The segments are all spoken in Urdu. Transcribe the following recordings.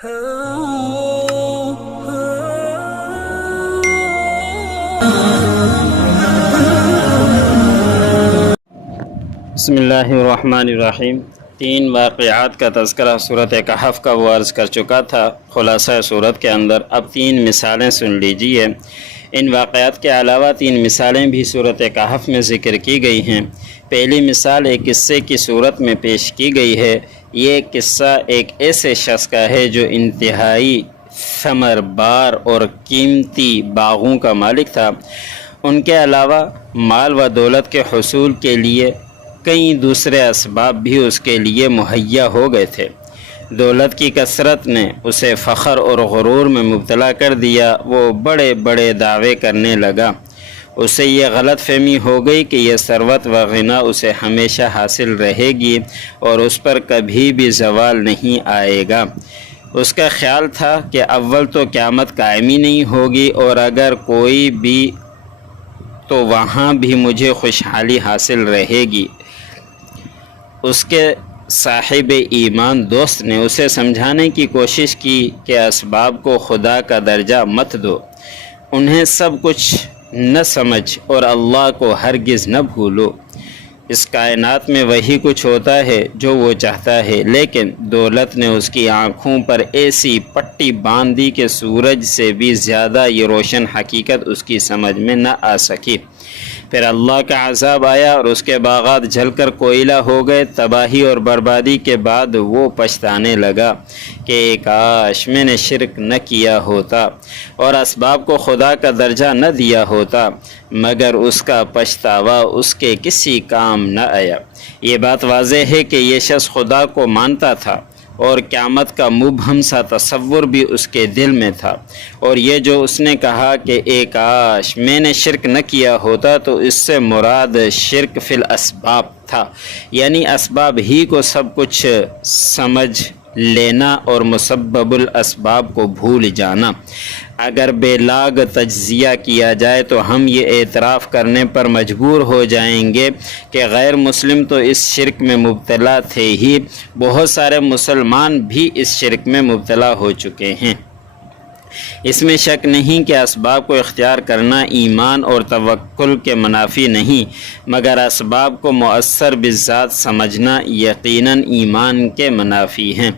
بسم اللہ الرحمن الرحیم۔ 3 واقعات کا تذکرہ صورت کہف کا وہ عرض کر چکا تھا خلاصہ صورت کے اندر۔ اب 3 مثالیں سن لیجئے۔ ان واقعات کے علاوہ 3 مثالیں بھی صورت کہف میں ذکر کی گئی ہیں۔ پہلی مثال ایک قصے کی صورت میں پیش کی گئی ہے۔ یہ قصہ ایک ایسے شخص کا ہے جو انتہائی ثمر بار اور قیمتی باغوں کا مالک تھا۔ ان کے علاوہ مال و دولت کے حصول کے لیے کئی دوسرے اسباب بھی اس کے لیے مہیا ہو گئے تھے۔ دولت کی کثرت نے اسے فخر اور غرور میں مبتلا کر دیا۔ وہ بڑے بڑے دعوے کرنے لگا۔ اسے یہ غلط فہمی ہو گئی کہ یہ ثروت و غنا اسے ہمیشہ حاصل رہے گی اور اس پر کبھی بھی زوال نہیں آئے گا۔ اس کا خیال تھا کہ اول تو قیامت قائم ہی نہیں ہوگی، اور اگر کوئی بھی تو وہاں بھی مجھے خوشحالی حاصل رہے گی۔ اس کے صاحب ایمان دوست نے اسے سمجھانے کی کوشش کی کہ اسباب کو خدا کا درجہ مت دو، انہیں سب کچھ نہ سمجھ اور اللہ کو ہرگز نہ بھولو۔ اس کائنات میں وہی کچھ ہوتا ہے جو وہ چاہتا ہے، لیکن دولت نے اس کی آنکھوں پر ایسی پٹی باندھ دی کہ سورج سے بھی زیادہ یہ روشن حقیقت اس کی سمجھ میں نہ آ سکی۔ پھر اللہ کا عذاب آیا اور اس کے باغات جل کر کوئلہ ہو گئے۔ تباہی اور بربادی کے بعد وہ پچھتانے لگا کہ کاش میں نے شرک نہ کیا ہوتا اور اسباب کو خدا کا درجہ نہ دیا ہوتا، مگر اس کا پچھتاوا اس کے کسی کام نہ آیا۔ یہ بات واضح ہے کہ یہ شخص خدا کو مانتا تھا اور قیامت کا مبہم سا تصور بھی اس کے دل میں تھا، اور یہ جو اس نے کہا کہ کاش میں نے شرک نہ کیا ہوتا، تو اس سے مراد شرک فی الاسباب تھا، یعنی اسباب ہی کو سب کچھ سمجھ لینا اور مسبب الاسباب کو بھول جانا۔ اگر بے لاگ تجزیہ کیا جائے تو ہم یہ اعتراف کرنے پر مجبور ہو جائیں گے کہ غیر مسلم تو اس شرک میں مبتلا تھے ہی، بہت سارے مسلمان بھی اس شرک میں مبتلا ہو چکے ہیں۔ اس میں شک نہیں کہ اسباب کو اختیار کرنا ایمان اور توکل کے منافی نہیں، مگر اسباب کو مؤثر بالذات سمجھنا یقیناً ایمان کے منافی ہیں۔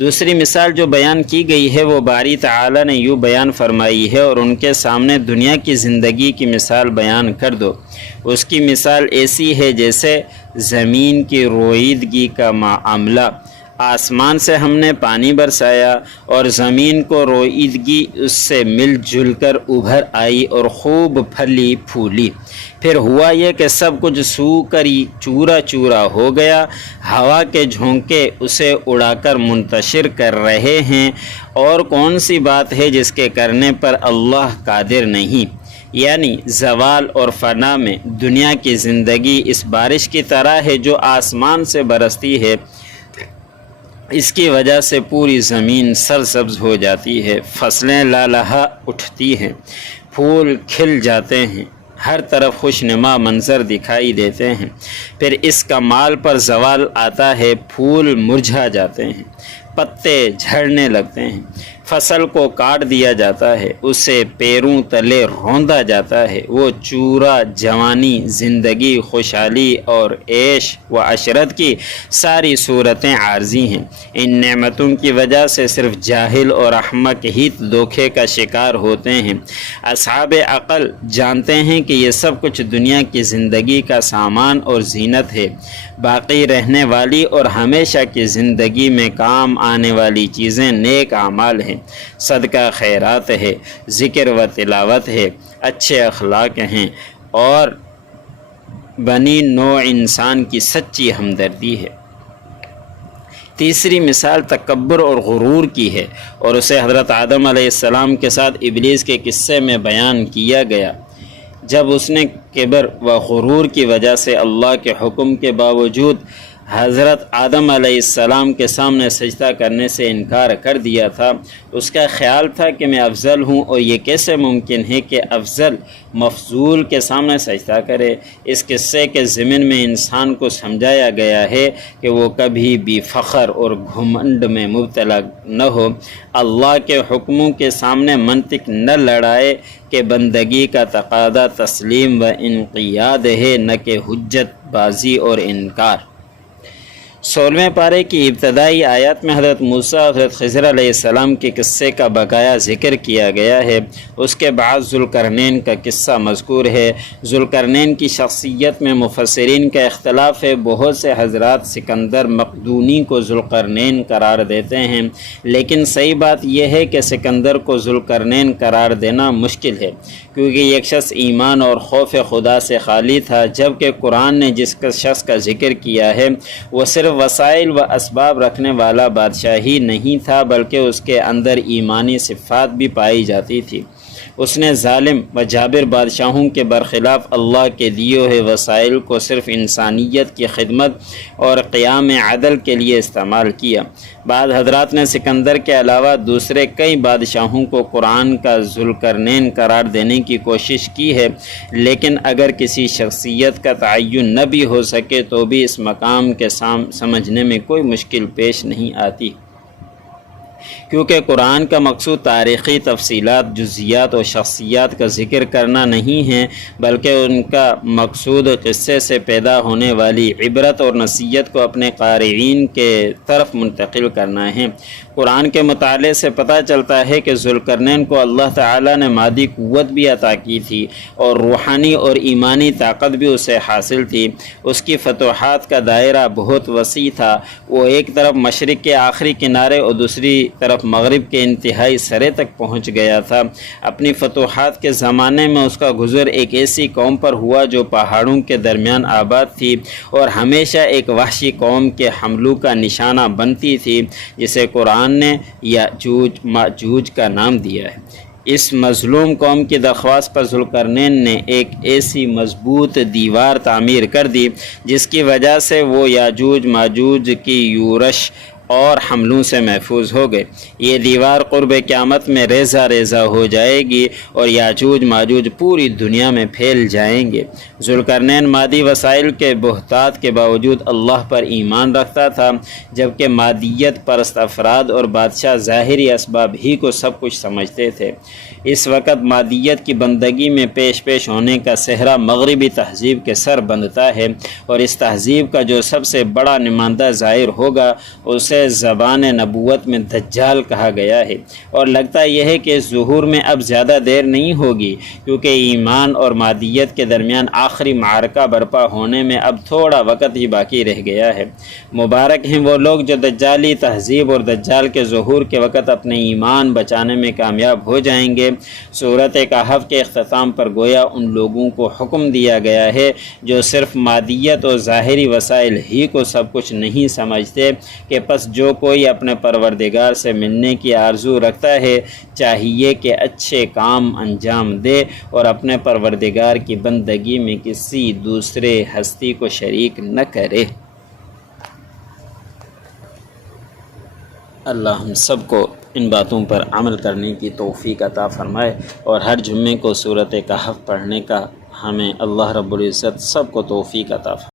دوسری مثال جو بیان کی گئی ہے وہ باری تعالی نے یوں بیان فرمائی ہے، اور ان کے سامنے دنیا کی زندگی کی مثال بیان کر دو۔ اس کی مثال ایسی ہے جیسے زمین کی روئیدگی کا معاملہ۔ آسمان سے ہم نے پانی برسایا اور زمین کو روئیدگی اس سے مل جل کر ابھر آئی اور خوب پھلی پھولی۔ پھر ہوا یہ کہ سب کچھ سو کر چورا چورا ہو گیا۔ ہوا کے جھونکے اسے اڑا کر منتشر کر رہے ہیں، اور کون سی بات ہے جس کے کرنے پر اللہ قادر نہیں؟ یعنی زوال اور فنا میں دنیا کی زندگی اس بارش کی طرح ہے جو آسمان سے برستی ہے۔ اس کی وجہ سے پوری زمین سرسبز ہو جاتی ہے، فصلیں لالہا اٹھتی ہیں، پھول کھل جاتے ہیں، ہر طرف خوشنما منظر دکھائی دیتے ہیں۔ پھر اس کمال پر زوال آتا ہے، پھول مرجھا جاتے ہیں، پتے جھڑنے لگتے ہیں، فصل کو کاٹ دیا جاتا ہے، اسے پیروں تلے روندا جاتا ہے۔ وہ چورا جوانی، زندگی، خوشحالی اور عیش و عشرت کی ساری صورتیں عارضی ہیں۔ ان نعمتوں کی وجہ سے صرف جاہل اور احمق ہی دھوکے کا شکار ہوتے ہیں۔ اصحاب عقل جانتے ہیں کہ یہ سب کچھ دنیا کی زندگی کا سامان اور زینت ہے۔ باقی رہنے والی اور ہمیشہ کی زندگی میں کام آنے والی چیزیں نیک اعمال ہیں، صدقہ خیرات ہے، ذکر و تلاوت ہے، اچھے اخلاق ہیں، اور بنی نوع انسان کی سچی ہمدردی ہے۔ تیسری مثال تکبر اور غرور کی ہے، اور اسے حضرت آدم علیہ السلام کے ساتھ ابلیس کے قصے میں بیان کیا گیا۔ جب اس نے کبر و غرور کی وجہ سے اللہ کے حکم کے باوجود حضرت آدم علیہ السلام کے سامنے سجدہ کرنے سے انکار کر دیا تھا، اس کا خیال تھا کہ میں افضل ہوں، اور یہ کیسے ممکن ہے کہ افضل مفضول کے سامنے سجدہ کرے۔ اس قصے کے ضمن میں انسان کو سمجھایا گیا ہے کہ وہ کبھی بھی فخر اور گھمنڈ میں مبتلا نہ ہو، اللہ کے حکموں کے سامنے منطق نہ لڑائے کہ بندگی کا تقاضا تسلیم و انقیاد ہے، نہ کہ حجت بازی اور انکار۔ 16ویں پارے کی ابتدائی آیات میں حضرت موسیٰ اور حضرت خضر علیہ السلام کے قصے کا بقایا ذکر کیا گیا ہے۔ اس کے بعد ذوالقرنین کا قصہ مذکور ہے۔ ذوالقرنین کی شخصیت میں مفسرین کا اختلاف ہے۔ بہت سے حضرات سکندر مقدونی کو ذوالقرنین قرار دیتے ہیں، لیکن صحیح بات یہ ہے کہ سکندر کو ذوالقرنین قرار دینا مشکل ہے، کیونکہ ایک شخص ایمان اور خوف خدا سے خالی تھا، جبکہ قرآن نے جس شخص کا ذکر کیا ہے وہ صرف وسائل و اسباب رکھنے والا بادشاہ ہی نہیں تھا، بلکہ اس کے اندر ایمانی صفات بھی پائی جاتی تھی۔ اس نے ظالم و جابر بادشاہوں کے برخلاف اللہ کے دیے ہوئے وسائل کو صرف انسانیت کی خدمت اور قیام عدل کے لیے استعمال کیا۔ بعض حضرات نے سکندر کے علاوہ دوسرے کئی بادشاہوں کو قرآن کا ذوالقرنین قرار دینے کی کوشش کی ہے، لیکن اگر کسی شخصیت کا تعین نہ بھی ہو سکے تو بھی اس مقام کے سمجھنے میں کوئی مشکل پیش نہیں آتی، کیونکہ قرآن کا مقصود تاریخی تفصیلات، جزئیات اور شخصیات کا ذکر کرنا نہیں ہے، بلکہ ان کا مقصود قصے سے پیدا ہونے والی عبرت اور نصیحت کو اپنے قارئین کے طرف منتقل کرنا ہے۔ قرآن کے مطالعے سے پتہ چلتا ہے کہ ذوالقرنین کو اللہ تعالیٰ نے مادی قوت بھی عطا کی تھی اور روحانی اور ایمانی طاقت بھی اسے حاصل تھی۔ اس کی فتوحات کا دائرہ بہت وسیع تھا، وہ ایک طرف مشرق کے آخری کنارے اور دوسری طرف مغرب کے انتہائی سرے تک پہنچ گیا تھا۔ اپنی فتوحات کے زمانے میں اس کا گزر ایک ایسی قوم پر ہوا جو پہاڑوں کے درمیان آباد تھی اور ہمیشہ ایک وحشی قوم کے حملوں کا نشانہ بنتی تھی، جسے قرآن نے یاجوج ماجوج کا نام دیا ہے۔ اس مظلوم قوم کی درخواست پر ذوالقرنین نے ایک ایسی مضبوط دیوار تعمیر کر دی جس کی وجہ سے وہ یاجوج ماجوج کی یورش اور حملوں سے محفوظ ہو گئے۔ یہ دیوار قرب قیامت میں ریزہ ریزہ ہو جائے گی اور یاجوج ماجوج پوری دنیا میں پھیل جائیں گے۔ ذوالقرنین مادی وسائل کے بہتات کے باوجود اللہ پر ایمان رکھتا تھا، جبکہ مادیت پرست افراد اور بادشاہ ظاہری اسباب ہی کو سب کچھ سمجھتے تھے۔ اس وقت مادیت کی بندگی میں پیش ہونے کا صحرا مغربی تہذیب کے سر بندھتا ہے، اور اس تہذیب کا جو سب سے بڑا نمائندہ ظاہر ہوگا اسے زبان نبوت میں دجال کہا گیا ہے، اور لگتا یہ ہے کہ اس ظہور میں اب زیادہ دیر نہیں ہوگی، کیونکہ ایمان اور مادیت کے درمیان آخری معرکہ برپا ہونے میں اب تھوڑا وقت ہی باقی رہ گیا ہے۔ مبارک ہیں وہ لوگ جو دجالی تہذیب اور دجال کے ظہور کے وقت اپنے ایمان بچانے میں کامیاب ہو جائیں گے۔ سورۃ کہف کے اختتام پر گویا ان لوگوں کو حکم دیا گیا ہے جو صرف مادیت اور ظاہری وسائل ہی کو سب کچھ نہیں سمجھتے، کہ پس جو کوئی اپنے پروردگار سے ملنے کی آرزو رکھتا ہے چاہیے کہ اچھے کام انجام دے اور اپنے پروردگار کی بندگی میں کسی دوسرے ہستی کو شریک نہ کرے۔ اللہ ہم سب کو ان باتوں پر عمل کرنے کی توفیق عطا فرمائے، اور ہر جمعے کو سورۃ کہف پڑھنے کا ہمیں اللہ رب العزت سب کو توفیق عطا فرمائے۔